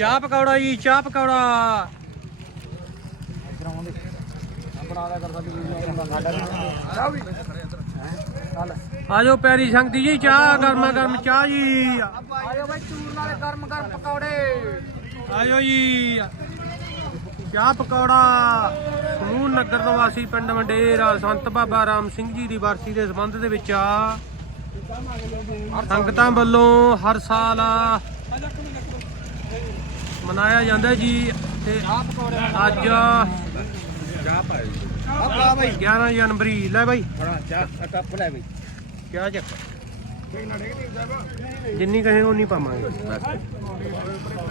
ਚਾਹ ਪਕੌੜਾ ਜੀ ਚਾਹ ਪਕੌੜਾ। ਆਜੋ ਪਿਆਰੀ ਸੰਗਤੀ ਜੀ ਚਾਹ ਗਰਮਾ ਗਰਮ ਚਾਹ ਜੀ। ਆਇਓ ਬਾਈ ਚੂਰ ਨਾਲੇ ਗਰਮ ਗਰਮ ਪਕੌੜੇ। ਆਜੋ ਜੀ। ਚਾਹ ਪਕੌੜਾ ਸਮੂਹ ਨਗਰ ਤੋਂ ਵਾਸੀ ਪਿੰਡ ਮੰਡੇਰ ਸੰਤ ਬਾਬਾ ਰਾਮ ਸਿੰਘ ਜੀ ਦੀ ਵਰਸੀ ਦੇ ਸੰਬੰਧ ਦੇ ਵਿੱਚ ਆ। ਸੰਗਤਾਂ ਵੱਲੋਂ ਹਰ ਸਾਲ ਮਨਾਇਆ ਜਾਂਦਾ ਜੀ ਤੇ ਅੱਜ ਆ ਬਾਈ 11 ਜਨਵਰੀ, ਲੈ ਬਾਈ। ਬੜਾ ਚਾਹ ਕੱਪ ਲੈ ਬਈ ਕਿਆ ਚੱਕ ਜਿੰਨੀ ਕਹੇ ਉਨੀ ਪਾਵਾਂਗੇ।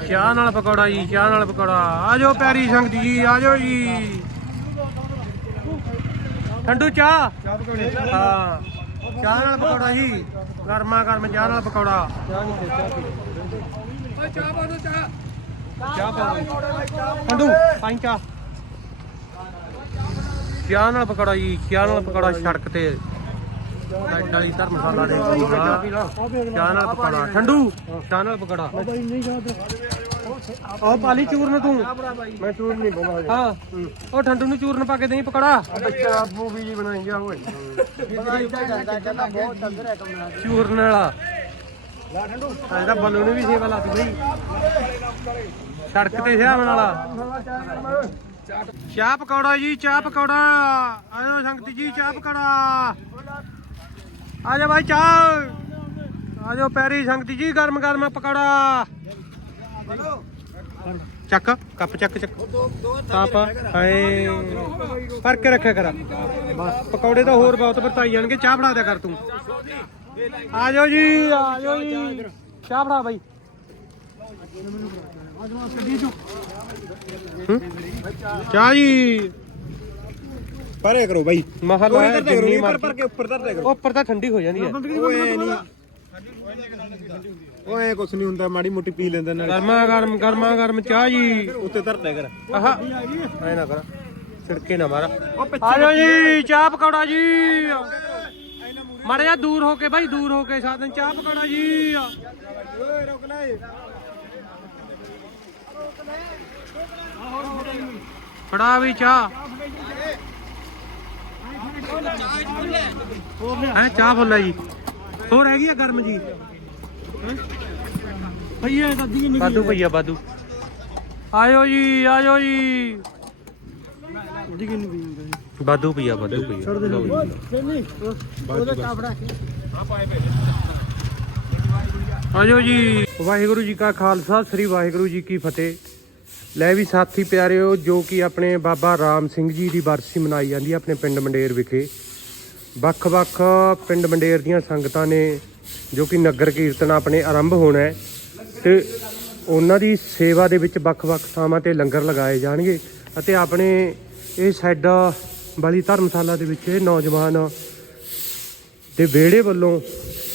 ਚਾਹ ਨਾਲ ਪਕੌੜਾ ਜੀ, ਚਾਹ ਨਾਲ ਪਕੌੜਾ। ਆ ਜਾਓ ਪਿਆਰੀ ਸੰਗਤ ਜੀ, ਆ ਜਾਓ ਜੀ। ਠੰਡੂ ਚਾਹ? ਚਾਹ ਹਾਂ। ਚਾਹ ਨਾਲ ਪਕੌੜਾ ਜੀ। ਗਰਮਾ ਗਰਮ ਚਾਹ ਨਾਲ ਪਕੌੜਾ। ਓਏ ਚਾਹ ਪਾ ਦੋ ਚਾਹ ਚਾਹ ਪਾਓ ਠੰਡੂ ਪਾਈ ਚਾਹ। ਚਾਹ ਨਾਲ ਪਕੌੜਾ ਜੀ ਚਾਹ ਨਾਲ ਪਕੌੜਾ ਸੜਕ ਤੇ? ਲਾਈਟ ਵਾਲੀ ਧਰਮਸ਼ਾਲਾ ਦੇ। ਚਾਹ ਨਾਲ ਪਕੌੜਾ। ਠੰਡੂ ਚਾਹ ਨਾਲ ਪਕੌੜਾ। ਉਹ ਪਾਲੀ ਚੂਰਨ ਤੂੰ। ਮੈਂ ਚੂਰ ਨਹੀਂ ਬੋਲਾ ਹਾਂ। ਉਹ ਠੰਡੂ ਨੂੰ ਚੂਰਨ ਪਾ ਕੇ ਦੇਈ ਪਕੌੜਾ। ਬੱਚਾ ਮੂਵੀ ਜੀ ਬਣਾਈ ਗਿਆ ਹੋਏ। ਚੂਰਨ ਵਾਲਾ। ਇਹਦਾ ਬੱਲੂ ਨੇ ਵੀ ਸੇਵਾ ਲਾਤੀ ਬਈ। ਸੜਕ ਤੇ ਸਿਆਵਣ ਵਾਲਾ। ਚਾਹ ਪਕੌੜਾ ਜੀ, ਚਾਹ ਪਕੌੜਾ। ਆਇਓ ਸੰਗਤ ਜੀ, ਚਾਹ ਪਕੌੜਾ। ਆ ਜਾ ਭਾਈ ਚਾਹ। ਆ ਜਾਓ ਪੈਰੀ ਸੰਗਤ ਜੀ, ਗਰਮ ਗਰਮ ਪਕੌੜਾ। ਚੱਕ, ਕੱਪ ਚੱਕ ਚੱਕ। ਕੱਪ ਹਾਏ। ਭਰ ਰੱਖਿਆ ਕਰ। ਬਸ, ਪਕੌੜੇ ਤਾਂ ਹੋਰ ਬਹੁਤ ਵਰਤਾਈ ਜਾਣਗੇ, ਚਾਹ ਬਣਾ ਦਿਆ ਕਰ ਤੂੰ। ਆ ਜਾਓ ਜੀ ਆ ਜਾਓ ਜੀ। ਚਾਹ ਬਾਈ? ਚਾਹ ਜੀ। ਪਰੇ ਕਰੋ ਬਾਈ। ਮਹਲਾ ਜਿੰਨੀ ਪਰ ਮਰਜ਼ੀ। ਕੇ ਉੱਪਰ ਧਰਦੇ ਕਰੋ। ਉੱਪਰ ਤਾਂ ਠੰਡੀ ਹੋ ਜਾਂਦੀ ਹੈ। ਓਏ ਨਹੀਂ ਓਏ ਕੁਛ ਨਹੀਂ ਹੁੰਦਾ ਮਾੜੀ ਮੋਟੀ ਪੀ ਲੈਂਦੇ ਨਾਲ। ਗਰਮਾ ਗਰਮ ਗਰਮਾ ਗਰਮ ਚਾਹ ਜੀ। ਉੱਤੇ ਧਰਦੇ ਕਰ। ਆਹਾ। ਐ ਨਾ ਕਰ। ਛਿੜਕੇ ਨਾ ਮਾਰ। ਆ ਜਾਓ ਜੀ ਚਾਹ ਪਕੌੜਾ ਜੀ। ਮੜ ਜਾ ਦੂਰ ਹੋ ਕੇ ਭਾਈ ਦੂਰ ਹੋ ਕੇ ਸਾਧਨ ਚਾਹ ਪਕੌੜਾ ਜੀ। ਓਏ ਰੁਕ ਲੈ ਫੜਾ ਵੀ ਚਾਹ। ਹੈ ਚਾਹ ਬੋਲਾ ਜੀ। ਹੋਰ ਹੈਗੀ ਆ ਗਰਮ ਜੀ? ਭਈਆ ਦਾਦੀ ਨਹੀਂ ਬਾਦੂ ਭਈਆ ਬਾਦੂ ਆਇਓ ਜੀ ਆਇਓ ਜੀ। ਉਹਦੀ ਕਿੰਨੀ ਪੀ ਜਾਂਦਾ ਬਾਦੂ ਭਈਆ ਬਾਦੂ ਭਈਆ ਲਓ ਜੀ। ਆਜੋ ਜੀ। ਵਾਹਿਗੁਰੂ ਜੀ ਕਾ ਖਾਲਸਾ ਸ੍ਰੀ ਵਾਹਿਗੁਰੂ ਜੀ ਕੀ ਫਤਿਹ। ਲੈ ਵੀ ਸਾਥੀ ਪਿਆਰਿਓ ਜੋ ਕਿ ਆਪਣੇ ਬਾਬਾ ਰਾਮ ਸਿੰਘ ਜੀ ਦੀ ਬਰਸੀ ਮਨਾਈ ਜਾਂਦੀ ਹੈ ਆਪਣੇ ਪਿੰਡ ਮੰਡੇਰ ਵਿਖੇ। ਵੱਖ-ਵੱਖ ਪਿੰਡ ਮੰਡੇਰ ਦੀਆਂ ਸੰਗਤਾਂ ਨੇ ਜੋ ਕਿ ਨਗਰ ਕੀਰਤਨ ਆਪਣੇ ਆਰੰਭ ਹੋਣਾ ਹੈ ਤੇ ਉਹਨਾਂ ਦੀ ਸੇਵਾ ਦੇ ਵਿੱਚ ਵੱਖ-ਵੱਖ ਥਾਵਾਂ ਤੇ ਲੰਗਰ ਲਗਾਏ ਜਾਣਗੇ ਅਤੇ ਆਪਣੇ ਇਹ ਸਾਈਡ ਵਾਲੀ ਧਰਮਸ਼ਾਲਾ ਦੇ ਵਿੱਚ ਇਹ ਨੌਜਵਾਨ ਦੇ ਵਿਹੜੇ ਵੱਲੋਂ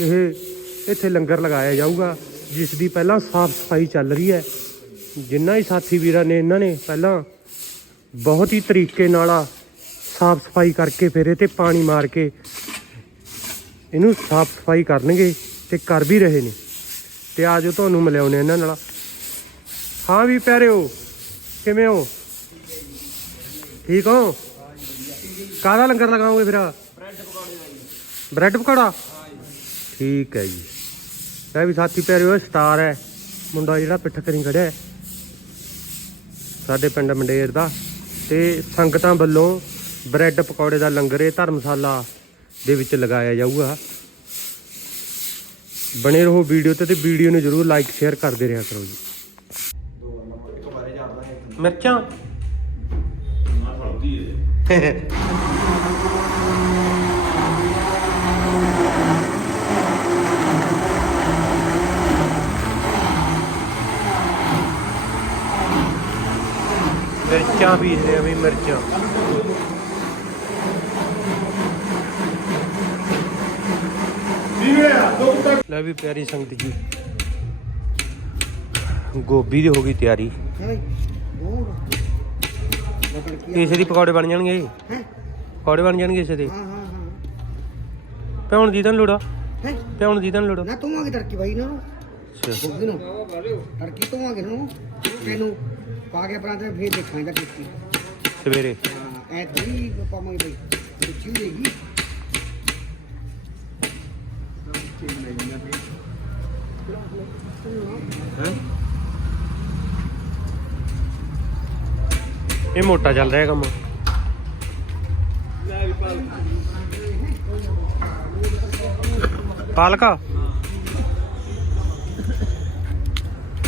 ਇਹ ਇੱਥੇ ਲੰਗਰ ਲਗਾਇਆ ਜਾਊਗਾ, ਜਿਸ ਦੀ ਪਹਿਲਾਂ ਸਾਫ਼ ਸਫ਼ਾਈ ਚੱਲ ਰਹੀ ਹੈ। ਜਿੰਨਾ ਹੀ ਸਾਥੀ ਵੀਰਾਂ ਨੇ, ਇਹਨਾਂ ਨੇ ਪਹਿਲਾਂ ਬਹੁਤ ਹੀ ਤਰੀਕੇ ਨਾਲ ਸਾਫ਼ ਸਫ਼ਾਈ ਕਰਕੇ ਫਿਰ ਇਹ ਤੇ ਪਾਣੀ ਮਾਰ ਕੇ ਇਹਨੂੰ ਸਾਫ਼ ਸਫ਼ਾਈ ਕਰਨਗੇ ਤੇ ਕਰ ਵੀ ਰਹੇ ਨੇ। ਤੇ ਆਜੋ ਤੁਹਾਨੂੰ ਮਿਲਾਉਣੇ ਇਹਨਾਂ ਨਾਲ। ਹਾਂ ਵੀ ਪਿਆਰਿਓ, ਕਿਵੇਂ ਹੋ? ਠੀਕ ਹੋ? ਕਾਹਦਾ ਲੰਗਰ ਲਗਾਓਗੇ ਫਿਰ? ਬ੍ਰੈਡ ਪਕੌੜਾ ਠੀਕ ਹੈ ਜੀ। ਇਹ ਵੀ ਸਾਥੀ ਪਿਆਰਿਓ ਸਟਾਰ ਹੈ। ਮੁੰਡਾ ਜਿਹੜਾ ਪਿੱਠ ਕਰੀ ਖੜਿਆ ਸਾਡੇ ਪਿੰਡ ਮੰਡੇਰ ਦਾ। ਤੇ ਸੰਗਤਾਂ ਵੱਲੋਂ ਬ੍ਰੈਡ ਪਕੌੜੇ ਦਾ ਲੰਗਰ ਇਹ ਧਰਮਸ਼ਾਲਾ ਦੇ ਵਿੱਚ ਲਗਾਇਆ ਜਾਊਗਾ। ਬਣੇ ਰਹੋ ਵੀਡੀਓ ਤੇ ਤੇ ਵੀਡੀਓ ਨੂੰ ਜਰੂਰ ਲਾਈਕ ਸ਼ੇਅਰ ਕਰਦੇ ਰਿਹਾ ਕਰੋ ਜੀ। ਮਿਰਚਾਂ? ਮਿਰਚਾਂ ਵੀ ਨੇ ਵੀ ਮਿਰਚਾਂ ਲੈ ਵੀ ਪਿਆਰੀ ਸੰਗਤ ਜੀ ਗੋਭੀ ਦੀ ਹੋ ਗਈ ਤਿਆਰੀ ਇਸੇ ਦੀ ਪਕੌੜੇ ਬਣ ਜਾਣਗੇ ਪਕੌੜੇ ਬਣ ਜਾਣਗੇ ਇਸੇ ਦੇ। ਹਾਂ ਹਾਂ ਹਾਂ। ਪਿਆਉਣ ਦੀ ਤਾਂ ਲੋੜਾ। ਹੈ? ਪਿਆਉਣ ਦੀ ਤਾਂ ਲੋੜਾ। ਨਾ ਤੂੰ ਆ ਕੇ ਤੜਕੀ ਬਾਈ ਨਾ। ਅੱਛਾ। ਬੁੱਧ ਨੂੰ ਤੜਕੀ ਤੋਂ ਆਗੇ ਨੂੰ। ਤੈਨੂੰ ਪਾ ਕੇ ਪਰਾਂ ਤੇ ਫੇਰ ਦੇਖਾਂਗਾ ਕਿੱਥੇ ਸਵੇਰੇ। ਹਾਂ ਐ ਤਰੀ ਪਾਵਾਂਗੇ ਬਈ। ਕੁਛ ਹੋਏਗੀ ਇਹ ਮੋਟਾ ਚੱਲ ਰਿਹਾ ਕੰਮ। ਪਾਲਕਾ।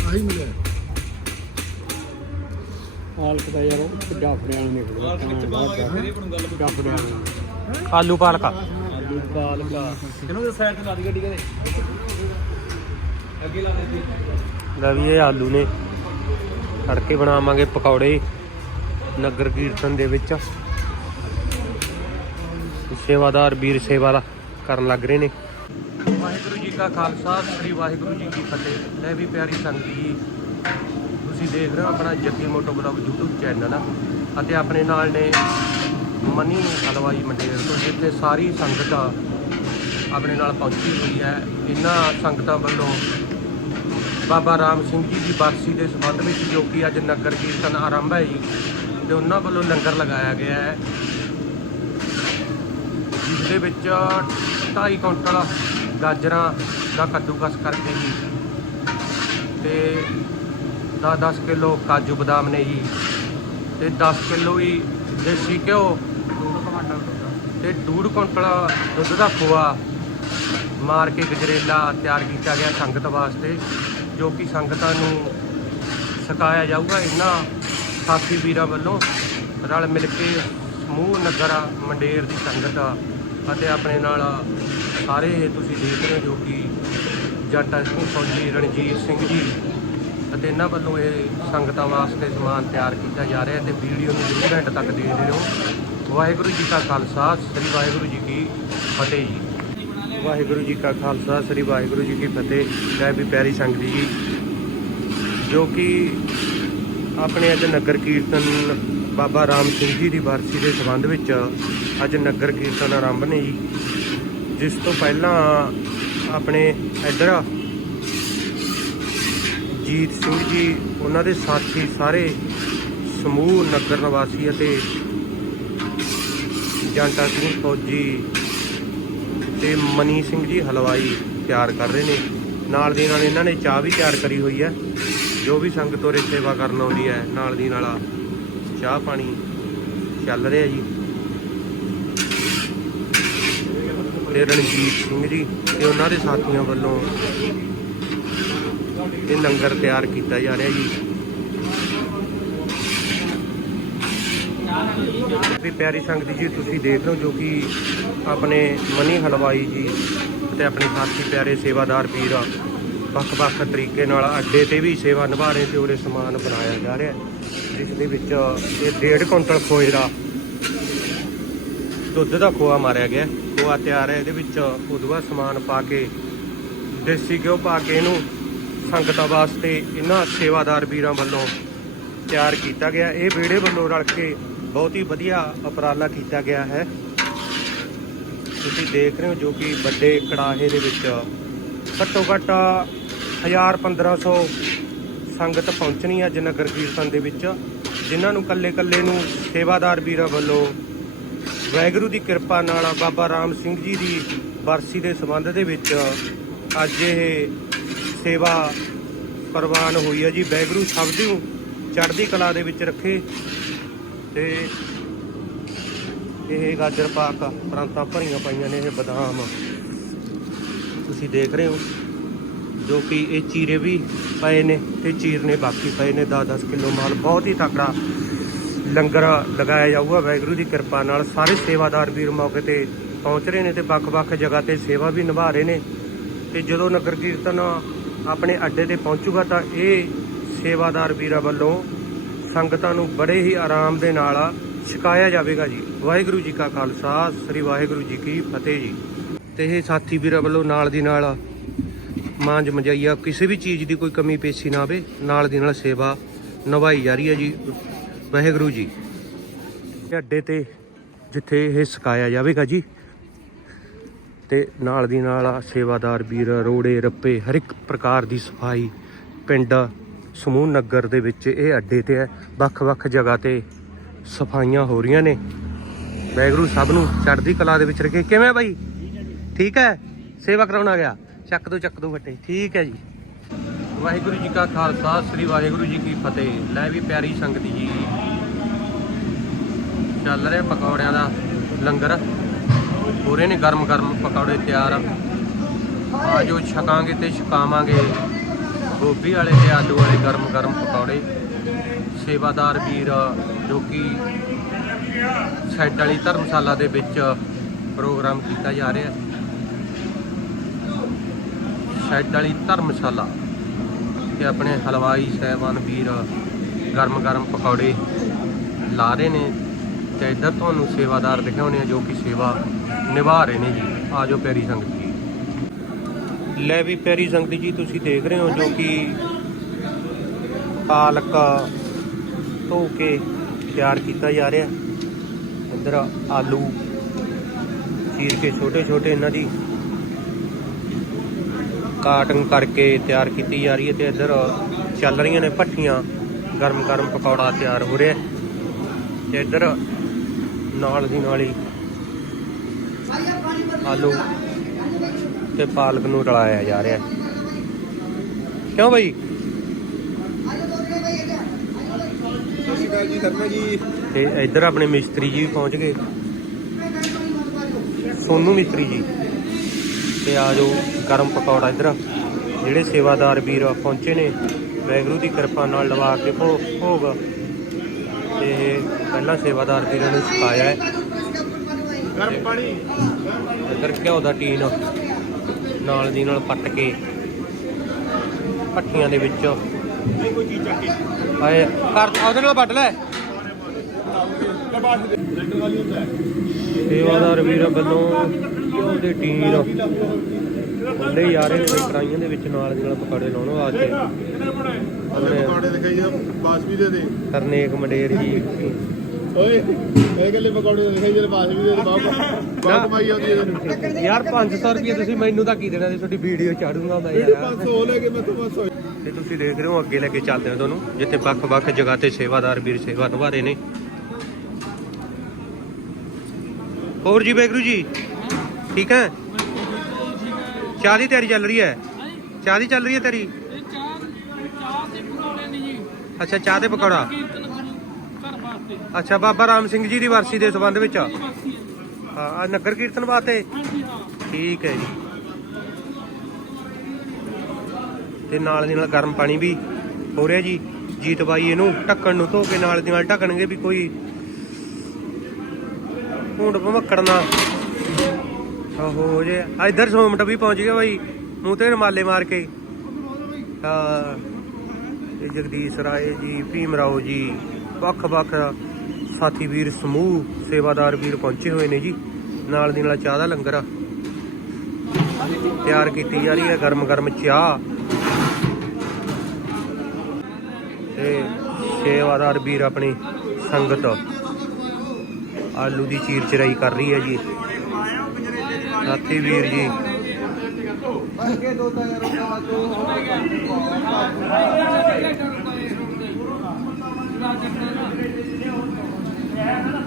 ਆਹੀ ਮਿਲਿਆ। ਹਾਲਕ ਦਾ ਯਾਰ ਡਾਫੜਿਆਂ ਨੂੰ ਨਿਕਲਿਆ ਡਾਫੜਿਆਂ ਨੂੰ ਆਲੂ ਪਾਲਕਾ। ਆਲੂ ਪਾਲਕਾ। ਇਹਨੂੰ ਤੇ ਸਾਈਡ ਤੇ ਲਾ ਦੀ ਗੱਡੀ ਕਦੇ ਅੱਗੇ ਲਾ ਦੇ ਲੈ ਵੀ ਇਹ ਆਲੂ ਨੇ। ਤੜਕੇ ਬਣਾਵਾਂਗੇ ਪਕੌੜੇ। ਨਗਰ ਕੀਰਤਨ ਦੇ ਵਿੱਚ। ਸੇਵਾਦਾਰ ਵੀਰ ਸੇਵਾ ਦਾ ਕਰਨ ਲੱਗ ਰਹੇ ਨੇ। ਵਾਹਿਗੁਰੂ ਜੀ ਕਾ ਖਾਲਸਾ, ਸ੍ਰੀ ਵਾਹਿਗੁਰੂ ਜੀ ਕੀ ਫਤਿਹ। ਲੈ ਵੀ ਪਿਆਰੀ ਸੰਗਤ ਜੀ, ਤੁਸੀਂ ਦੇਖ ਰਹੇ ਹੋ ਆਪਣਾ Jaggi moto blog YouTube channel. ਆ ਅਤੇ ਆਪਣੇ ਨਾਲ ਨੇ ਮਨੀ ਹਲਵਾਈ ਮੰਡੇਰ ਤੋਂ, ਜਿੱਥੇ ਸਾਰੀ ਸੰਗਤ ਆਪਣੇ ਨਾਲ ਪਹੁੰਚੀ ਹੋਈ ਹੈ। ਇਹਨਾਂ ਸੰਗਤਾਂ ਵੱਲੋਂ ਬਾਬਾ ਰਾਮ ਸਿੰਘ ਜੀ ਦੀ ਬਰਸੀ ਦੇ ਸੰਬੰਧ ਵਿੱਚ ਜੋ ਕਿ ਅੱਜ ਨਗਰ ਕੀਰਤਨ ਆਰੰਭ ਹੈ ਜੀ ਤੇ ਉਹਨਾਂ ਵੱਲੋਂ ਲੰਗਰ ਲਗਾਇਆ ਗਿਆ ਹੈ। ਜਿਸ ਦੇ ਵਿੱਚ 2.5 ਕੁਇੰਟਲ ਗਾਜਰਾਂ ਦਾ ਕੱਦੂਕਸ ਕਰਕੇ ਜੀ ਤੇ 10-10 ਕਿਲੋ ਕਾਜੂ ਬਦਾਮ ਨੇ ਜੀ ਤੇ 10 ਕਿਲੋ ਹੀ ਦੇਸੀ ਘਿਓ ਤੇ ਡੂਢ ਕੁਇੰਟਲ ਦੁੱਧ ਦਾ ਖੋਆ ਮਾਰ ਕੇ ਗਜਰੇਲਾ ਤਿਆਰ ਕੀਤਾ ਗਿਆ ਸੰਗਤ ਵਾਸਤੇ, ਜੋ ਕਿ ਸੰਗਤਾਂ ਨੂੰ ਛਕਾਇਆ ਜਾਊਗਾ। ਇਹਨਾਂ ਸਾਥੀ ਵੀਰਾਂ ਵੱਲੋਂ ਰਲ ਮਿਲ ਕੇ ਸਮੂਹ ਨਗਰ ਮੰਡੇਰ ਦੀ ਸੰਗਤ ਅਤੇ ਆਪਣੇ ਨਾਲ ਸਾਰੇ ਇਹ ਤੁਸੀਂ ਦੇਖ ਰਹੇ ਹੋ ਜੋ ਕਿ ਜੱਟਾ ਸਿੰਘ ਫੌਜੀ ਰਣਜੀਤ ਸਿੰਘ ਜੀ ਅਤੇ ਇਹਨਾਂ ਵੱਲੋਂ ਇਹ ਸੰਗਤਾਂ ਵਾਸਤੇ ਸਮਾਨ ਤਿਆਰ ਕੀਤਾ ਜਾ ਰਿਹਾ ਤੇ ਵੀਡੀਓ ਨੂੰ ਜ਼ਰੂਰ ਐਂਡ ਤੱਕ ਦੇਖਦੇ ਰਹੋ ਵਾਹਿਗੁਰੂ ਜੀ ਕਾ ਖਾਲਸਾ, ਸ੍ਰੀ ਵਾਹਿਗੁਰੂ ਜੀ ਕੀ ਫਤਿਹ ਜੀ। ਵਾਹਿਗੁਰੂ ਜੀ ਕਾ ਖਾਲਸਾ, ਸ੍ਰੀ ਵਾਹਿਗੁਰੂ ਜੀ ਕੀ ਫਤਿਹ। ਜੈ ਵੀ ਪਿਆਰੀ ਸੰਗਤ ਜੀ। ਜੋ ਕਿ ਆਪਣੇ ਅੱਜ ਨਗਰ ਕੀਰਤਨ ਬਾਬਾ ਰਾਮ ਸਿੰਘ ਜੀ ਦੀ ਬਰਸੀ ਦੇ ਸੰਬੰਧ ਵਿੱਚ ਅੱਜ ਨਗਰ ਕੀਰਤਨ ਆਰੰਭ ਨੇ ਜੀ। ਜਿਸ ਤੋਂ ਪਹਿਲਾਂ ਆਪਣੇ ਇੱਧਰ ਜੀਤ ਸਿੰਘ ਜੀ, ਉਹਨਾਂ ਦੇ ਸਾਥੀ ਸਾਰੇ ਸਮੂਹ ਨਗਰ ਨਿਵਾਸੀ ਅਤੇ ਜੰਟਾ ਸਿੰਘ ਫੌਜੀ ਤੇ ਮਨੀ ਸਿੰਘ ਜੀ ਹਲਵਾਈ ਤਿਆਰ ਕਰ ਰਹੇ ਨੇ। ਨਾਲ ਦੀ ਨਾਲ ਇਹਨਾਂ ਨੇ ਚਾਹ ਵੀ ਤਿਆਰ ਕਰੀ ਹੋਈ ਹੈ। ਜੋ ਵੀ ਸੰਗਤ ਉਰੇ ਸੇਵਾ ਕਰਨ ਆਉਂਦੀ ਹੈ, ਨਾਲ ਦੀ ਨਾਲ ਚਾਹ ਪਾਣੀ ਚੱਲ ਰਿਹਾ ਜੀ। ਤੇ ਰਣਜੀਤ ਸਿੰਘ ਜੀ ਤੇ ਉਹਨਾਂ ਦੇ ਸਾਥੀਆਂ ਵੱਲੋਂ ਇਹ ਲੰਗਰ ਤਿਆਰ ਕੀਤਾ ਜਾ ਰਿਹਾ ਜੀ। ਵੀ ਪਿਆਰੀ ਸੰਗਤ ਜੀ, ਤੁਸੀਂ ਦੇਖ ਰਹੇ ਹੋ ਜੋ ਕਿ ਆਪਣੇ ਮਨੀ ਹਲਵਾਈ ਜੀ ਤੇ ਆਪਣੇ ਸਾਥੀ ਪਿਆਰੇ ਸੇਵਾਦਾਰ ਵੀਰ ਵੱਖ-ਵੱਖ ਤਰੀਕੇ ਨਾਲ ਅੱਡੇ ਤੇ ਵੀ ਸੇਵਾ ਨਿਭਾ ਰਹੇ ਤੇ ਉਹਦੇ ਸਮਾਨ ਬਣਾਇਆ ਜਾ ਰਿਹਾ ਹੈ। ਜਿਸ ਦੇ ਵਿੱਚ ਇਹ ਡੇਢ ਕੁਇੰਟਲ ਖੋਏ ਦਾ ਦੁੱਧ ਦਾ ਖੋਆ ਮਾਰਿਆ ਗਿਆ ਖੋਆ ਤਿਆਰ ਹੈ। ਇਹਦੇ ਵਿੱਚ ਉਦੋਂ ਬਾਅਦ ਸਮਾਨ ਪਾ ਕੇ, ਦੇਸੀ ਘਿਓ ਪਾ ਕੇ ਇਹਨੂੰ ਸੰਗਤਾਂ ਵਾਸਤੇ ਇਹਨਾਂ ਸੇਵਾਦਾਰ ਵੀਰਾਂ ਵੱਲੋਂ ਤਿਆਰ ਕੀਤਾ ਗਿਆ ਇਹ ਵਿਹੜੇ ਵੱਲੋਂ ਰਲ ਕੇ ਬਹੁਤ ਹੀ ਵਧੀਆ ਉਪਰਾਲਾ ਕੀਤਾ ਗਿਆ ਹੈ। ਤੁਸੀਂ ਦੇਖ ਰਹੇ ਹੋ ਜੋ ਕਿ ਵੱਡੇ ਕੜਾਹੇ ਦੇ ਵਿੱਚ ਘੱਟੋ ਘੱਟ 1000 1500 ਸੰਗਤ ਪਹੁੰਚਣੀ ਹੈ ਅੱਜ ਨਗਰ ਕੀਰਤਨ ਦੇ ਵਿੱਚ, ਜਿਨ੍ਹਾਂ ਨੂੰ ਕੱਲੇ ਕੱਲੇ ਨੂੰ ਸੇਵਾਦਾਰ ਵੀਰਾਂ ਵੱਲੋਂ ਵਾਹਿਗੁਰੂ ਦੀ ਕਿਰਪਾ ਨਾਲ ਬਾਬਾ ਰਾਮ ਸਿੰਘ ਜੀ ਦੀ ਬਰਸੀ ਦੇ ਸੰਬੰਧ ਦੇ ਵਿੱਚ ਅੱਜ ਇਹ ਸੇਵਾ ਪ੍ਰਵਾਨ ਹੋਈ ਹੈ ਜੀ। ਵਾਹਿਗੁਰੂ ਸਭ ਨੂੰ ਚੜ੍ਹਦੀ ਕਲਾ ਦੇ ਵਿੱਚ ਰੱਖੇ ਤੇ ਇਹ ਗਾਜਰ ਪਾਕ ਪ੍ਰਾਂਤਾਂ ਭਰੀਆਂ ਪਾਈਆਂ ਨੇ, ਇਹ ਬਦਾਮ। ਤੁਸੀਂ ਦੇਖ ਰਹੇ ਹੋ। ਜੋ ਕਿ ਇਹ ਚੀਰੇ ਵੀ ਪਏ ਨੇ ਤੇ ਚੀਰਨੇ ਬਾਕੀ ਪਏ ਨੇ 10-10 ਕਿਲੋ ਮਾਲ। ਬਹੁਤ ਹੀ ਤਕੜਾ ਲੰਗਰ ਲਗਾਇਆ ਜਾਊਗਾ। ਵਾਹਿਗੁਰੂ ਦੀ ਕਿਰਪਾ ਨਾਲ ਸਾਰੇ ਸੇਵਾਦਾਰ ਵੀਰ ਮੌਕੇ ਤੇ ਪਹੁੰਚ ਰਹੇ ਨੇ ਤੇ ਵੱਖ-ਵੱਖ ਜਗ੍ਹਾ ਤੇ ਸੇਵਾ ਵੀ ਨਿਭਾ ਰਹੇ ਨੇ। ਤੇ ਜਦੋਂ ਨਗਰ ਕੀਰਤਨ ਆਪਣੇ ਅੱਡੇ ਤੇ ਪਹੁੰਚੂਗਾ ਤਾਂ ਇਹ ਸੇਵਾਦਾਰ ਵੀਰਾਂ ਵੱਲੋਂ ਸੰਗਤਾਂ ਨੂੰ ਬੜੇ ਹੀ ਆਰਾਮ ਦੇ ਨਾਲ ਛਕਾਇਆ ਜਾਵੇਗਾ ਜੀ। ਵਾਹਿਗੁਰੂ ਜੀ ਕਾ ਖਾਲਸਾ, ਸ੍ਰੀ ਵਾਹਿਗੁਰੂ ਜੀ ਕੀ ਫਤਿਹ ਜੀ। ਤੇ ਇਹ ਸਾਥੀ ਵੀਰਾਂ ਵੱਲੋਂ ਨਾਲ ਦੀ ਨਾਲ ਮਾਂਜ ਮਜਾਈਆ ਕਿਸੇ ਵੀ ਚੀਜ਼ ਦੀ ਕੋਈ ਕਮੀ ਪੇਸ਼ੀ ਨਾ ਆਵੇ। ਨਾਲ ਦੀ ਨਾਲ ਸੇਵਾ ਨਿਭਾਈ ਜਾ ਰਹੀ ਹੈ ਜੀ। ਵਾਹਿਗੁਰੂ ਜੀ। ਅੱਡੇ ਤੇ ਜਿੱਥੇ ਇਹ ਸਿਖਾਇਆ ਜਾਵੇਗਾ ਜੀ। ਤੇ ਨਾਲ ਦੀ ਨਾਲ ਸੇਵਾਦਾਰ ਵੀਰ, ਰੋੜੇ, ਰੱਪੇ, ਹਰ ਇੱਕ ਪ੍ਰਕਾਰ ਦੀ ਸਫ਼ਾਈ ਪਿੰਡ ਸਮੂਹ ਨਗਰ ਦੇ ਵਿੱਚ ਇਹ ਅੱਡੇ ਤੇ ਹੈ। ਵੱਖ-ਵੱਖ ਜਗ੍ਹਾ ਤੇ ਸਫਾਈਆਂ ਹੋ ਰਹੀਆਂ ਨੇ। ਵੈਗਰੂ ਸਭ ਨੂੰ ਚੜ੍ਹਦੀ ਕਲਾ ਦੇ ਵਿੱਚ ਰੱਖੇ। ਕਿਵੇਂ ਬਾਈ? ਠੀਕ ਹੈ? ਸੇਵਾ ਕਰਾਉਣ ਆ ਗਿਆ। ਚੱਕ ਦੋ ਚੱਕ ਦੋ ਫੱਟੇ। ਠੀਕ ਹੈ ਜੀ। ਵਾਹਿਗੁਰੂ ਜੀ ਕਾ ਖਾਲਸਾ, ਸ੍ਰੀ ਵਾਹਿਗੁਰੂ ਜੀ ਕੀ ਫਤਿਹ। ਲੈ ਵੀ ਪਿਆਰੀ ਸੰਗਤ ਜੀ। ਚੱਲ ਰਿਹਾ ਪਕੌੜਿਆਂ ਦਾ ਲੰਗਰ। ਹੋ ਰਹੇ ਨੇ ਗਰਮ ਗਰਮ ਪਕੌੜੇ ਤਿਆਰ। ਆ ਜੋ ਛਕਾਂਗੇ ਤੇ ਛਕਾਵਾਂਗੇ। ਗੋਭੀ ਵਾਲੇ ਤੇ ਆਲੂ ਵਾਲੇ ਗਰਮ ਗਰਮ ਪਕੌੜੇ। ਸੇਵਾਦਾਰ ਵੀਰ ਜੋ ਕਿ ਸ਼ੈਡ ਵਾਲੀ ਧਰਮਸ਼ਾਲਾ ਦੇ ਵਿੱਚ ਪ੍ਰੋਗਰਾਮ ਕੀਤਾ ਜਾ ਰਿਹਾ। ਹੈ ਸ਼ੈਡ ਵਾਲੀ ਧਰਮਸ਼ਾਲਾ ਤੇ ਆਪਣੇ ਹਲਵਾਈ ਸਹਿਬਾਨ ਵੀਰ ਗਰਮ ਗਰਮ ਪਕੌੜੇ ਲਾ ਰਹੇ ਨੇ ਤੇ ਇੱਧਰ ਤੁਹਾਨੂੰ ਸੇਵਾਦਾਰ ਦਿਖਾਉਣੇ ਆ ਜੋ ਕਿ ਸੇਵਾ ਨਿਭਾ ਰਹੇ ਨੇ ਜੀ। ਆਜੋ ਪੈਰੀ ਸੰਗਤ ਜੀ। ਲੈ ਵੀ ਪਿਆਰੀ ਸੰਗਤ ਜੀ, ਤੁਸੀਂ ਦੇਖ ਰਹੇ ਹੋ ਜੋ ਕਿ ਪਾਲਕ ਧੋ ਕੇ ਤਿਆਰ ਕੀਤਾ ਜਾ ਰਿਹਾ। ਇੱਧਰ ਆਲੂ ਚੀਰ ਕੇ ਛੋਟੇ ਛੋਟੇ ਇਹਨਾਂ ਦੀ ਕਾਟਿੰਗ ਕਰਕੇ ਤਿਆਰ ਕੀਤੀ ਜਾ ਰਹੀ ਹੈ ਤੇ ਇੱਧਰ ਚੱਲ ਰਹੀਆਂ ਨੇ ਭੱਠੀਆਂ। ਗਰਮ ਗਰਮ ਪਕੌੜਾ ਤਿਆਰ ਹੋ ਰਿਹਾ ਤੇ ਇੱਧਰ ਨਾਲ ਦੀ ਨਾਲ ਹੀ ਆਲੂ ਤੇ ਪਾਲਕ ਨੂੰ ਰਲਾਇਆ ਜਾ ਰਿਹਾ ਕਿਉਂ ਬਈ? ਸਤਿ ਸ਼੍ਰੀ ਅਕਾਲ ਜੀ ਤੇ ਇੱਧਰ ਆਪਣੇ ਮਿਸਤਰੀ ਜੀ ਵੀ ਪਹੁੰਚ ਗਏ। ਸੋਨੂ ਮਿਸਤਰੀ ਜੀ। ਤੇ ਆ ਜੋ ਗਰਮ ਪਕੌੜਾ ਇੱਧਰ। ਜਿਹੜੇ ਸੇਵਾਦਾਰ ਵੀਰ ਪਹੁੰਚੇ ਨੇ। ਵੈਗਰੂ ਦੀ ਕਿਰਪਾ ਨਾਲ ਲਵਾ ਕੇ ਭੋ- ਭੋਗ। ਤੇ ਇਹ ਪਹਿਲਾਂ ਸੇਵਾਦਾਰ ਵੀਰਾਂ ਨੂੰ ਸਿਖਾਇਆ ਹੈ। ਗਰਮ ਪਾਣੀ। ਇੱਧਰ ਘਿਓ ਦਾ ਟੀਨ ਨਾਲ ਦੀ ਨਾਲ ਪੱਟ ਕੇ ਭੱਠੀਆਂ ਦੇ ਵਿੱਚ। ਕੋਈ ਚੀਜ਼ ਚੱਕ। ਕੇ ਆਏ ਕਰ ਉਹਦੇ ਨਾਲ ਵੱਢ ਲੈ। ਸੇਵਾਦਾਰ ਵੀਰਾਂ ਵੱਲੋਂ ਘਿਓ ਦੇ ਹੀ ਆ। ਰਹੇ ਨੇ ਬਈ ਕੜਾਈਆਂ ਦੇ ਵਿੱਚ ਨਾਲ ਦੀ ਨਾਲ ਪਕੌੜੇ ਲਾਉਣ ਵਾਸਤੇ ਆਪਣੇ ਪਕੌੜੇ ਦਿਖਾਈ ਜਾ ਬਾਸਮੀ ਦੇ ਦੇ। ਕਰਨੇਕ ਮੰਡੇਰ ਜੀ ਓਏ ਇਹ ਗੱਲੇ ਪਕੌੜੇ ਦਿਖਾਈ ਜਾ ਬਾਸਮੀ ਦੇ ਦੇ ਬਹੁਤ ਬਹੁਤ ਕਮਾਈ ਆਉਂਦੀ ਇਹਨੂੰ ਯਾਰ 500 ਰੁਪਏ ਤੁਸੀਂ ਮੈਨੂੰ ਤਾਂ ਕੀ ਦੇਣਾ ਤੇ ਤੁਹਾਡੀ ਵੀਡੀਓ ਚਾੜੂਗਾ ਮੈਂ ਯਾਰ। 500 ਲੈ ਕੇ ਮੈਂ ਤੋਂ 500 ਤੇ ਤੁਸੀਂ ਦੇਖ ਰਹੇ ਹੋ ਅੱਗੇ ਲੈ ਕੇ ਚੱਲਦੇ ਹਾਂ ਤੁਹਾਨੂੰ ਜਿੱਥੇ ਵੱਖ-ਵੱਖ ਜਗ੍ਹਾ ਤੇ ਸੇਵਾਦਾਰ ਵੀਰ ਸੇਵਾ ਨਿਭਾ ਰਹੇ ਨੇ। ਹੋਰ ਜੀ ਬੈਗਰੂ ਜੀ। ਠੀਕ ਹੈ? ਚਾਹ ਦੀ ਤਿਆਰੀ ਚੱਲ ਰਹੀ ਹੈ? ਚਾਹ ਦੀ ਚੱਲ ਰਹੀ ਹੈ ਤੇਰੀ? ਅੱਛਾ ਚਾਹ ਤੇ ਪਕੌੜਾ? ਅੱਛਾ ਬਾਬਾ ਰਾਮ ਸਿੰਘ ਜੀ ਦੀ ਵਰਸੀ ਦੇ ਸੰਬੰਧ ਵਿੱਚ? ਹੈ। ਨਗਰ ਕੀਰਤਨ ਵਾਸਤੇ? ਠੀਕ ਹੈ ਜੀ। ਤੇ ਨਾਲ ਦੀ ਨਾਲ ਗਰਮ ਪਾਣੀ ਵੀ ਹੋ ਰਿਹਾ ਜੀ। ਜੀਤ ਬਾਈ ਇਹਨੂੰ ਢੱਕਣ ਨੂੰ ਧੋ ਕੇ ਨਾਲ ਦੀ ਨਾਲ ਢੱਕਣਗੇ ਵੀ ਕੋਈ ਭੂੰਡ ਭਮੱਕੜ ਨਾ ਆਹੋ, ਜੇ ਇਧਰ ਸੋਮਟ ਵੀ ਪਹੁੰਚ ਗਿਆ ਬਾਈ, ਮੂੰਹ ਤੇ ਰਮਾਲੇ ਮਾਰ ਕੇ। ਹਾਂ, ਇਹ ਜਗਦੀਸ਼ ਰਾਏ ਜੀ, ਭੀਮ ਰਾਓ ਜੀ, ਵੱਖ ਵੱਖ ਸਾਥੀ ਵੀਰ ਸਮੂਹ, ਸੇਵਾਦਾਰ ਵੀਰ ਪਹੁੰਚੇ ਹੋਏ ਨੇ ਜੀ। ਨਾਲ ਦੀ ਨਾਲ ਚਾਹ ਦਾ ਲੰਗਰ ਆ। ਤਿਆਰ ਕੀਤੀ ਜਾ ਰਹੀ ਹੈ, ਗਰਮ ਗਰਮ ਚਾਹ। ਤੇ ਸੇਵਾਦਾਰ ਵੀਰ ਆਪਣੀ ਸੰਗਤ ਆਲੂ ਦੀ ਚੀਰ ਚਰਾਈ ਕਰ ਰਹੀ ਹੈ ਜੀ। ਸਾਥੀ ਵੀਰ ਜੀ।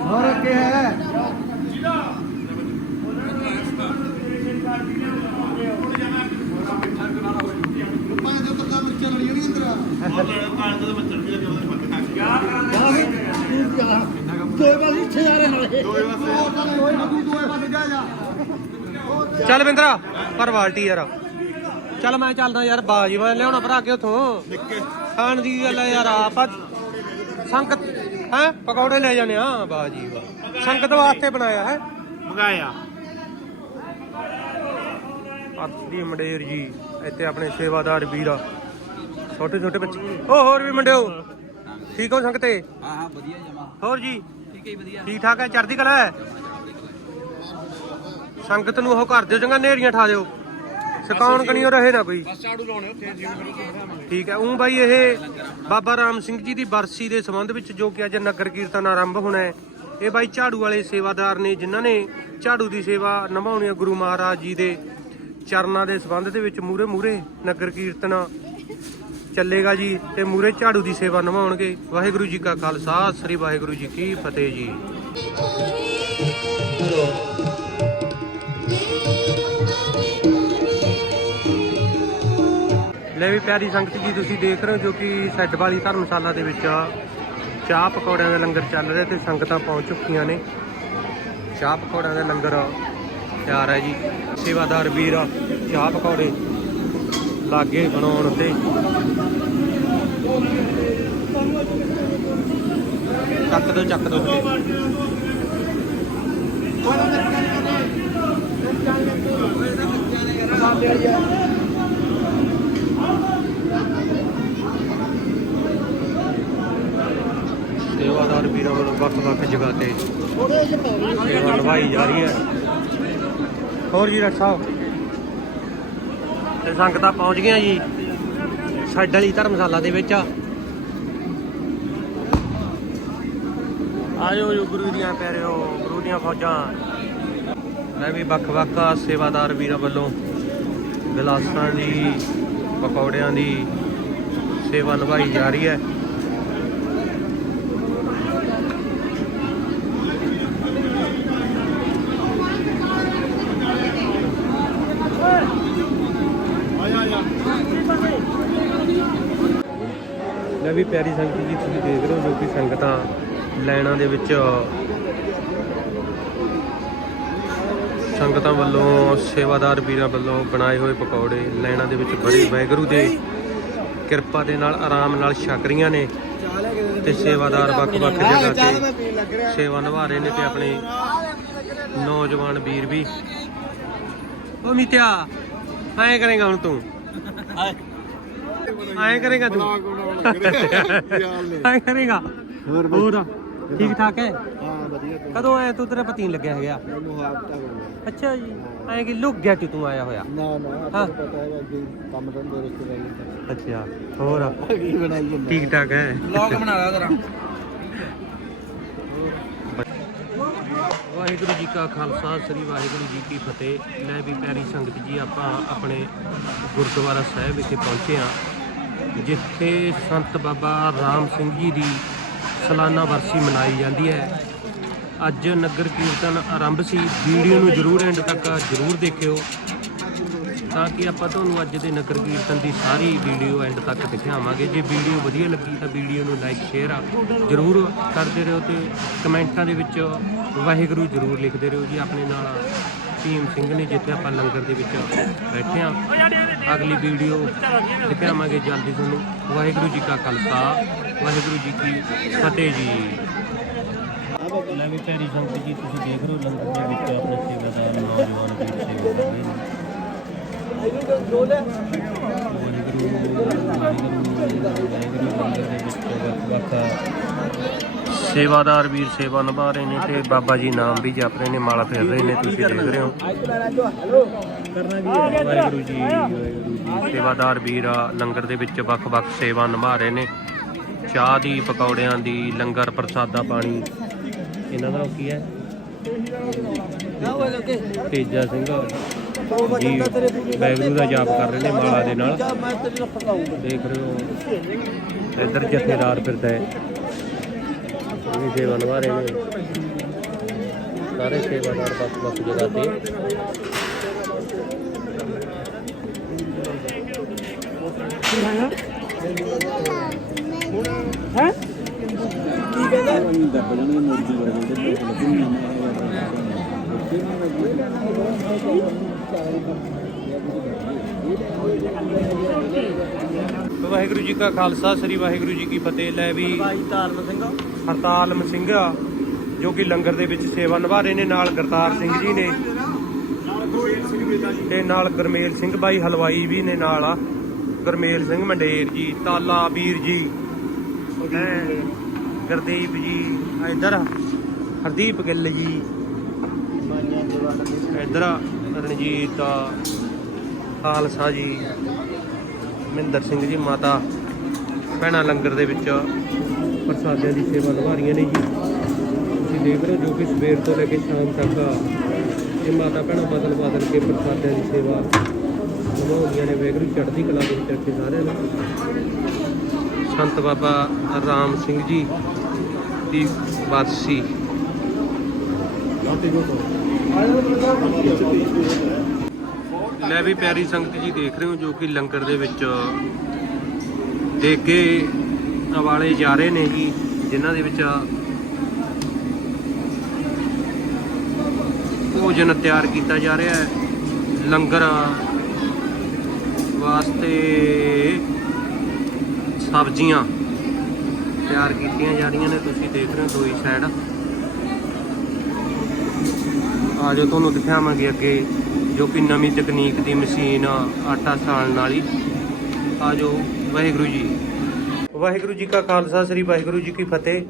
ਹੋਰ ਕੀ ਹੈ? ਦੋਏ ਪਾਸੇ ਇੱਥੇ ਜਾ ਰਹੇ ਨਾਲੇ ਦੋਏ ਪਾਸੇ ਦੋਏ ਪਾਸੇ ਦੋਏ ਪਾਸੇ ਜਾ ਜਾ। ਚੱਲ ਬਿੰਦਰਾ ਪਰ ਬਾਲਟੀ ਯਾਰ। ਚੱਲ ਮੈਂ ਚੱਲਦਾ ਯਾਰ ਬਾਜੀ ਮੈਂ ਲਿਆਉਣਾ ਭਰਾ ਕੇ ਉਥੋਂ। ਖਾਣ ਦੀ ਗੱਲ ਹੈ ਯਾਰ ਆਪਾਂ ਸੰਗਤ ਹੈ? ਪਕੌੜੇ ਲੈ ਜਾਣੇ ਆ। ਬਾਜੀ ਵਾਹ ਸੰਗਤ ਵਾਸਤੇ ਬਣਾਇਆ ਹੈ। ਮੰਗਾਇਆ। ਪੱਤੀ ਮੰਡੇਰ ਜੀ ਇੱਥੇ ਆਪਣੇ ਸੇਵਾਦਾਰ ਵੀਰ ਆ। ਛੋਟੇ ਛੋਟੇ ਬੱਚੇ। ਉਹ ਹੋਰ ਵੀ ਮੰਡਿਓ। ਠੀਕ ਹੋ ਸੰਗਤੇ? ਹਾਂ ਹਾਂ ਵਧੀਆ ਜਮਾ। ਹੋਰ ਜੀ? ਠੀਕ ਹੈ ਵਧੀਆ। ਠੀਕ ਠਾਕ ਹੈ? ਚੜ੍ਹਦੀ ਕਲਾ ਹੈ? ਸੰਗਤ ਨੂੰ ਉਹ ਕਰ ਦਿਓ ਚੰਗਾ ਨੇਰੀਆਂ ਠਾ ਦਿਓ। ਸਕਾਉਣ ਕਣੀਓ ਰਹੇ ਨਾ ਕੋਈ। ਬਸ ਝਾੜੂ ਲਾਉਣੇ ਫਿਰ ਬਿਠਾਵਾਂਗੇ ਠੀਕ ਹੈ ਉਹ ਬਾਈ ਇਹ ਬਾਬਾ ਰਾਮ ਸਿੰਘ ਜੀ ਦੀ ਬਰਸੀ ਦੇ ਸੰਬੰਧ ਵਿੱਚ ਜੋ ਕਿ ਅੱਜ ਨਗਰ ਕੀਰਤਨ ਆਰੰਭ ਹੋਣਾ ਹੈ ਇਹ ਬਾਈ ਝਾੜੂ ਵਾਲੇ ਸੇਵਾਦਾਰ ਨੇ ਜਿਨ੍ਹਾਂ ਨੇ ਝਾੜੂ ਦੀ ਸੇਵਾ ਨਿਭਾਉਣੀ ਆ ਗੁਰੂ ਮਹਾਰਾਜ ਜੀ ਦੇ ਚਰਨਾਂ ਦੇ ਸੰਬੰਧ ਦੇ ਵਿੱਚ ਮੂਰੇ ਮੂਰੇ ਨਗਰ ਕੀਰਤਨ ਚੱਲੇਗਾ ਜੀ ਤੇ ਮੂਰੇ ਝਾੜੂ ਦੀ ਸੇਵਾ ਨਿਭਾਉਣਗੇ। ਵਾਹਿਗੁਰੂ ਜੀ ਕਾ ਖਾਲਸਾ ਸ੍ਰੀ ਵਾਹਿਗੁਰੂ ਜੀ ਕੀ ਫਤਿਹ ਜੀ। ਲੈ ਵੀ ਪਿਆਰੀ ਸੰਗਤ ਜੀ, ਤੁਸੀਂ ਦੇਖ ਰਹੇ ਹੋ ਜੋ ਕਿ ਸੈੱਡ ਵਾਲੀ ਧਰਮਸ਼ਾਲਾ ਦੇ ਵਿੱਚ ਚਾਹ ਪਕੌੜਿਆਂ ਦਾ ਲੰਗਰ ਚੱਲ ਰਿਹਾ ਤੇ ਸੰਗਤਾਂ ਪਹੁੰਚ ਚੁੱਕੀਆਂ ਨੇ। ਚਾਹ ਪਕੌੜਿਆਂ ਦਾ ਲੰਗਰ ਤਿਆਰ ਹੈ ਜੀ। ਸੇਵਾਦਾਰ ਵੀਰ ਚਾਹ ਪਕੌੜੇ ਲਾਗੇ ਬਣਾਉਣ ਤੇ। ਚੱਕ ਦੋ ਚੱਕ ਦੋ ਸੇਵਾਦਾਰ ਵੀਰਾਂ ਵੱਲੋਂ ਵੱਖ-ਵੱਖ ਜਗ੍ਹਾ ਤੇ ਸੇਵਾ ਨਿਭਾਈ ਜਾ ਰਹੀ ਹੈ। ਹੋਰ ਜੀ ਡਾਕਟਰ ਸਾਹਿਬ? ਤੇ ਸੰਗਤਾਂ ਪਹੁੰਚ ਗਈਆਂ ਜੀ। ਸਾਈਡ ਵਾਲੀ ਧਰਮਸ਼ਾਲਾ ਦੇ ਵਿੱਚ ਆਇਓ ਜੋ, ਗੁਰੂ ਦੀਆਂ ਪਿਆਰਿਓ, ਗੁਰੂ ਦੀਆਂ ਫੌਜਾਂ। ਮੈਂ ਵੀ ਵੱਖ-ਵੱਖ ਸੇਵਾਦਾਰ ਵੀਰਾਂ ਵੱਲੋਂ ਗਲਾਸਾਂ ਦੀ, ਪਕੌੜਿਆਂ ਦੀ ਸੇਵਾ ਨਿਭਾਈ ਜਾ ਰਹੀ ਹੈ। ਵੀ ਪਿਆਰੀ ਸੰਗਤ ਜੀ, ਤੁਸੀਂ ਦੇਖ ਰਹੇ ਹੋ ਜੋ ਕਿ ਸੰਗਤਾਂ ਲਾਈਨਾਂ ਦੇ ਵਿੱਚ, ਸੰਗਤਾਂ ਵੱਲੋਂ, ਸੇਵਾਦਾਰ ਵੀਰਾਂ ਵੱਲੋਂ ਬਣਾਏ ਹੋਏ ਪਕੌੜੇ ਲਾਈਨਾਂ ਦੇ ਵਿੱਚ ਬੜੇ ਵੈਗਰੂ ਦੇ ਕਿਰਪਾ ਦੇ ਨਾਲ, ਆਰਾਮ ਨਾਲ ਛਕ ਰਹੀਆਂ ਨੇ ਤੇ ਸੇਵਾਦਾਰ ਵੱਖ-ਵੱਖ ਜਗ੍ਹਾ ਤੇ ਸੇਵਾ ਨਿਭਾ ਰਹੇ ਨੇ ਤੇ ਆਪਣੇ ਨੌਜਵਾਨ ਵੀਰ ਵੀ। ਉਹ ਮਿੱਤਿਆ, ਐਂ ਕਰੇਗਾ ਹੁਣ ਤੂੰ? ਐਂ ਕਰੇਗਾ ਤੂੰ? ਐਂ ਕਰੇਗਾ? ਹੋਰ ਠੀਕ ਠਾਕ ਹੈ? ਹਾਂ ਵਧੀਆ ਤੂੰ ਕਦੋਂ ਆਇਆ ਤੂੰ? ਤੇਰਾ ਪਤੀ ਨਹੀਂ ਲੱਗਿਆ ਹੈਗਾ। ਮੈਨੂੰ ਹਾਫਤਾ ਹੋ ਗਿਆ। ਅੱਛਾ ਜੀ। ਐਂ ਕਿ ਲੁਕ ਗਿਆ ਕਿ ਤੂੰ ਆਇਆ ਹੋਇਆ। ਨਾ ਨਾ ਹਾਂ। ਤੁਹਾਨੂੰ ਪਤਾ ਹੈ ਅੱਗੇ ਕੰਮ ਧੰਦੇ ਰਿਸ਼ਤੇਦਾਰੀ ਦਾ ਅੱਛਾ ਹੋਰ? ਕੀ ਬਣਾਈ ਜਾਂਦਾ? ਠੀਕ ਠਾਕ ਹੈ। ਵਲੌਗ ਬਣਾ ਲਾ ਜਰਾ। ਵਾਹਿਗੁਰੂ ਜੀ ਕਾ ਖਾਲਸਾ ਸ੍ਰੀ ਵਾਹਿਗੁਰੂ ਜੀ ਕੀ ਫਤਿਹ। ਲੈ ਵੀ ਪਿਆਰੀ ਸੰਗਤ ਜੀ ਆਪਾਂ ਆਪਣੇ ਗੁਰਦੁਆਰਾ ਸਾਹਿਬ ਵਿਖੇ ਪਹੁੰਚੇ ਹਾਂ। ਜਿੱਥੇ ਸੰਤ ਬਾਬਾ ਰਾਮ ਸਿੰਘ ਜੀ ਦੀ ਸਾਲਾਨਾ ਵਰਸੀ ਮਨਾਈ ਜਾਂਦੀ ਹੈ। ਅੱਜ ਨਗਰ ਕੀਰਤਨ ਆਰੰਭ ਸੀ। ਵੀਡੀਓ ਨੂੰ ਜਰੂਰ ਐਂਡ ਤੱਕ ਜਰੂਰ ਦੇਖਿਓ, ਤਾਂ ਕਿ ਆਪਾਂ ਤੁਹਾਨੂੰ ਅੱਜ ਦੇ ਨਗਰ ਕੀਰਤਨ ਦੀ ਸਾਰੀ ਵੀਡੀਓ ਐਂਡ ਤੱਕ ਦਿਖਾਵਾਂਗੇ। ਜੇ ਵੀਡੀਓ ਵਧੀਆ ਲੱਗੀ ਤਾਂ ਵੀਡੀਓ ਨੂੰ ਲਾਈਕ ਸ਼ੇਅਰ ਜਰੂਰ ਕਰਦੇ ਰਹੋ ਤੇ ਕਮੈਂਟਾਂ ਦੇ ਵਿੱਚ ਵਾਹਿਗੁਰੂ ਜਰੂਰ ਲਿਖਦੇ ਰਹੋ ਜੀ। ਆਪਣੇ ਨਾਲ ਭੀਮ ਸਿੰਘ ਨੇ, ਜਿੱਥੇ ਆਪਾਂ ਲੰਗਰ ਦੇ ਵਿੱਚ ਬੈਠੇ ਹਾਂ। ਅਗਲੀ ਵੀਡੀਓ ਦਿਖਾਵਾਂਗੇ ਜਲਦੀ ਤੁਹਾਨੂੰ। ਵਾਹਿਗੁਰੂ ਜੀ ਕਾ ਖਾਲਸਾ, ਵਾਹਿਗੁਰੂ ਜੀ ਕੀ ਫਤਿਹ ਜੀ। ਲੈ ਵੀ ਪਿਆਰੀ ਸੰਗਤ ਜੀ, ਤੁਸੀਂ ਦੇਖ ਰਹੇ ਹੋ ਲੰਗਰ ਦੇ ਵਿੱਚ ਆਪਣੇ ਸੇਵਾਦਾਰ ਨੌਜਵਾਨ ਵੀਰ ਸੇਵਾ ਕਰ ਰਹੇ ਸੇਵਾਦਾਰ ਵੀਰ ਸੇਵਾ ਨਿਭਾ ਰਹੇ ਨੇ ਤੇ ਬਾਬਾ ਜੀ ਨਾਮ ਵੀ ਜਪ ਰਹੇ ਨੇ, ਮਾਲਾ ਫੇਰ ਰਹੇ ਨੇ, ਤੁਸੀਂ ਦੇਖ ਰਹੇ ਹੋ। ਵਾਹਿਗੁਰੂ ਜੀ ਵਾਹਿਗੁਰੂ ਜੀ ਸੇਵਾਦਾਰ ਵੀਰ ਆ, ਲੰਗਰ ਦੇ ਵਿੱਚ ਵੱਖ-ਵੱਖ ਸੇਵਾ ਨਿਭਾ ਰਹੇ ਨੇ। ਚਾਹ ਦੀ ਪਕੌੜਿਆਂ ਦੀ ਲੰਗਰ ਪ੍ਰਸਾਦਾ ਪਾਣੀ। ਇਹਨਾਂ ਦਾ ਕੀ ਹੈ? ਤੇਜਾ ਸਿੰਘ। ਜੀ ਵਾਹਿਗੁਰੂ ਦਾ ਜਾਪ ਕਰ ਰਹੇ ਨੇ ਮਾਲਾ ਦੇ ਨਾਲ। ਦੇਖ ਰਹੇ ਹੋ। ਇੱਧਰ ਜਥੇਦਾਰ ਫਿਰਦਾ ਹੈ। ਇਹ ਸੇਵਾ ਨਿਭਾ ਰਹੇ ਨੇ। ਸਾਰੇ ਸੇਵਾਦਾਰ ਵੱਖ ਵੱਖ ਜਗ੍ਹਾ ਤੇ। ਵਾਹਿਗੁਰੂ ਜੀ ਕਾ ਖਾਲਸਾ ਸ੍ਰੀ ਵਾਹਿਗੁਰੂ ਜੀ ਕੀ ਫਤਿਹ। ਲੈ ਵੀ ਭਾਈ ਤਾਰਨ ਸਿੰਘ। ਹਰਤਾਲ ਮਸਿੰਘਾ ਜੋ ਕਿ ਲੰਗਰ ਦੇ ਵਿੱਚ ਸੇਵਾ ਨਿਭਾ ਰਹੇ ਨੇ ਨਾਲ ਕਰਤਾਰ ਸਿੰਘ ਜੀ ਨੇ ਤੇ ਨਾਲ ਗਰਮੇਲ ਸਿੰਘ ਬਾਈ ਹਲਵਾਈ ਵੀ ਨੇ ਨਾਲ ਆ। ਗਰਮੇਲ ਸਿੰਘ ਮੰਡੇਰ ਜੀ ਤਾਲਾ ਵੀਰ ਜੀ ਗੁਰਦੀਪ ਜੀ ਇਧਰ ਹਰਦੀਪ ਗਿੱਲ ਜੀ ਇਧਰ ਰਣਜੀਤ ਖਾਲਸਾ ਜੀ ਮਹਿੰਦਰ ਸਿੰਘ ਜੀ ਮਾਤਾ ਭੈਣਾਂ ਲੰਗਰ ਦੇ ਵਿੱਚ ਪ੍ਰਸਾਦਿਆਂ ਦੀ ਸੇਵਾ ਨਿਭਾ ਰਹੀਆਂ ਨੇ ਜੀ। ਤੁਸੀਂ ਦੇਖ ਰਹੇ ਜੋ ਕਿ ਸਵੇਰ ਤੋਂ ਲੈ ਕੇ ਸ਼ਾਮ ਤੱਕ ਅੱਜ ਮਾਤਾ ਭੈਣਾਂ ਬਦਲ ਬਦਲ ਕੇ ਪ੍ਰਸਾਦਿਆਂ ਦੀ ਸੇਵਾ। ਨਿਭਾਉਂਦੀਆਂ ਨੇ ਵੈਗਰੂ ਚੜ੍ਹਦੀ ਕਲਾ ਦੇ ਵਿੱਚ ਰੱਖੇ ਸਾਰਿਆਂ ਨੂੰ। ਸੰਤ ਬਾਬਾ ਰਾਮ ਸਿੰਘ ਜੀ ਦੀ ਬਾਦਸ਼ੀ ਲੈ ਵੀ ਪਿਆਰੀ ਸੰਗਤ ਜੀ ਦੇਖ ਰਹੇ ਹੋ ਜੋ ਕਿ ਲੰਗਰ ਦੇ ਵਿੱਚ ਦੇਗੇ ਵਾਲੇ ਜਾ ਰਹੇ ਨੇ ਜੀ, ਜਿਨ੍ਹਾਂ ਦੇ ਵਿੱਚ ਭੋਜਨ ਤਿਆਰ ਕੀਤਾ ਜਾ ਰਿਹਾ ਹੈ। ਲੰਗਰ ਵਾਸਤੇ ਸਬਜ਼ੀਆਂ ਤਿਆਰ ਕੀਤੀਆਂ ਜਾ ਰਹੀਆਂ ਨੇ, ਤੁਸੀਂ ਦੇਖ ਰਹੇ ਹੋ ਦੋਈ ਸਾਈਡ ਆ ਜੋ ਤੁਹਾਨੂੰ ਦਿਖਾਵਾਂਗੇ ਅੱਗੇ ਜੋ ਕਿ ਨਵੀਂ ਤਕਨੀਕ ਦੀ ਮਸ਼ੀਨ ਆਟਾ ਸਾਲਣ ਵਾਲੀ। ਆ ਜੋ ਵਾਹਿਗੁਰੂ ਜੀ। ਵਾਹਿਗੁਰੂ ਜੀ ਕਾ ਖਾਲਸਾ, ਸ੍ਰੀ ਵਾਹਿਗੁਰੂ ਜੀ ਕੀ ਫਤਿਹ।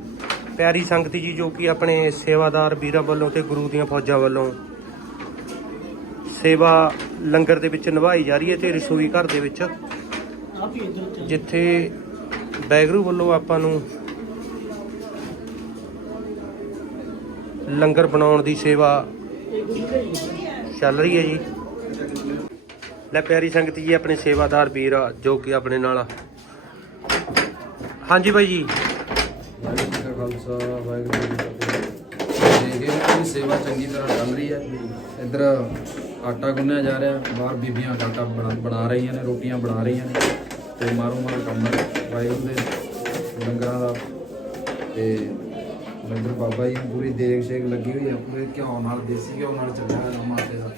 ਪਿਆਰੀ ਸੰਗਤ ਜੀ, ਜੋ ਕਿ ਆਪਣੇ ਸੇਵਾਦਾਰ ਵੀਰਾਂ ਵੱਲੋਂ ਤੇ ਗੁਰੂ ਦੀਆਂ ਫੌਜਾਂ ਵੱਲੋਂ ਸੇਵਾ ਲੰਗਰ ਦੇ ਵਿੱਚ ਨਿਭਾਈ ਜਾ ਰਹੀ ਹੈ ਤੇ ਰਸੋਈ ਘਰ ਦੇ ਵਿੱਚ। ਜਿੱਥੇ ਵਾਹਿਗੁਰੂ ਵੱਲੋਂ ਆਪਾਂ ਨੂੰ ਲੰਗਰ ਬਣਾਉਣ ਦੀ ਸੇਵਾ ਚੱਲ ਰਹੀ ਹੈ ਜੀ। ਲੈ ਪਿਆਰੀ ਸੰਗਤ ਜੀ ਆਪਣੇ ਸੇਵਾਦਾਰ ਵੀਰ ਆ, ਜੋ ਕਿ ਆਪਣੇ ਨਾਲ ਹਾਂਜੀ ਬਾਈ ਜੀ। ਵਾਹਿਗੁਰੂ ਖਾਲਸਾ ਵਾਹਿਗੁਰੂ ਜੀ ਸੇਵਾ ਚੰਗੀ ਤਰ੍ਹਾਂ ਚੱਲ ਰਹੀ ਹੈ। ਇੱਧਰ ਆਟਾ ਗੁੰਨਿਆ ਜਾ ਰਿਹਾ, ਬਾਹਰ ਬੀਬੀਆਂ ਆਟਾ ਬਣਾ ਬਣਾ ਰਹੀਆਂ ਨੇ, ਰੋਟੀਆਂ ਬਣਾ ਰਹੀਆਂ ਨੇ ਤੇ ਮਾਰੋ ਮਾਰ ਕੰਮ ਹੈ ਵਾਹਿਗੁਰੂ ਦੇ ਲੰਗਰਾਂ ਦਾ ਤੇ ਲੰਗਰ ਬਾਬਾ ਜੀ ਪੂਰੀ ਦੇਖ ਸ਼ੇਕ ਲੱਗੀ ਹੋਈ ਹੈ ਪੂਰੇ ਘਿਓ ਨਾਲ, ਦੇਸੀ ਘਿਓ ਨਾਲ ਚੱਲਿਆ ਹੋਇਆ ਮਾਤੇ ਦਾ।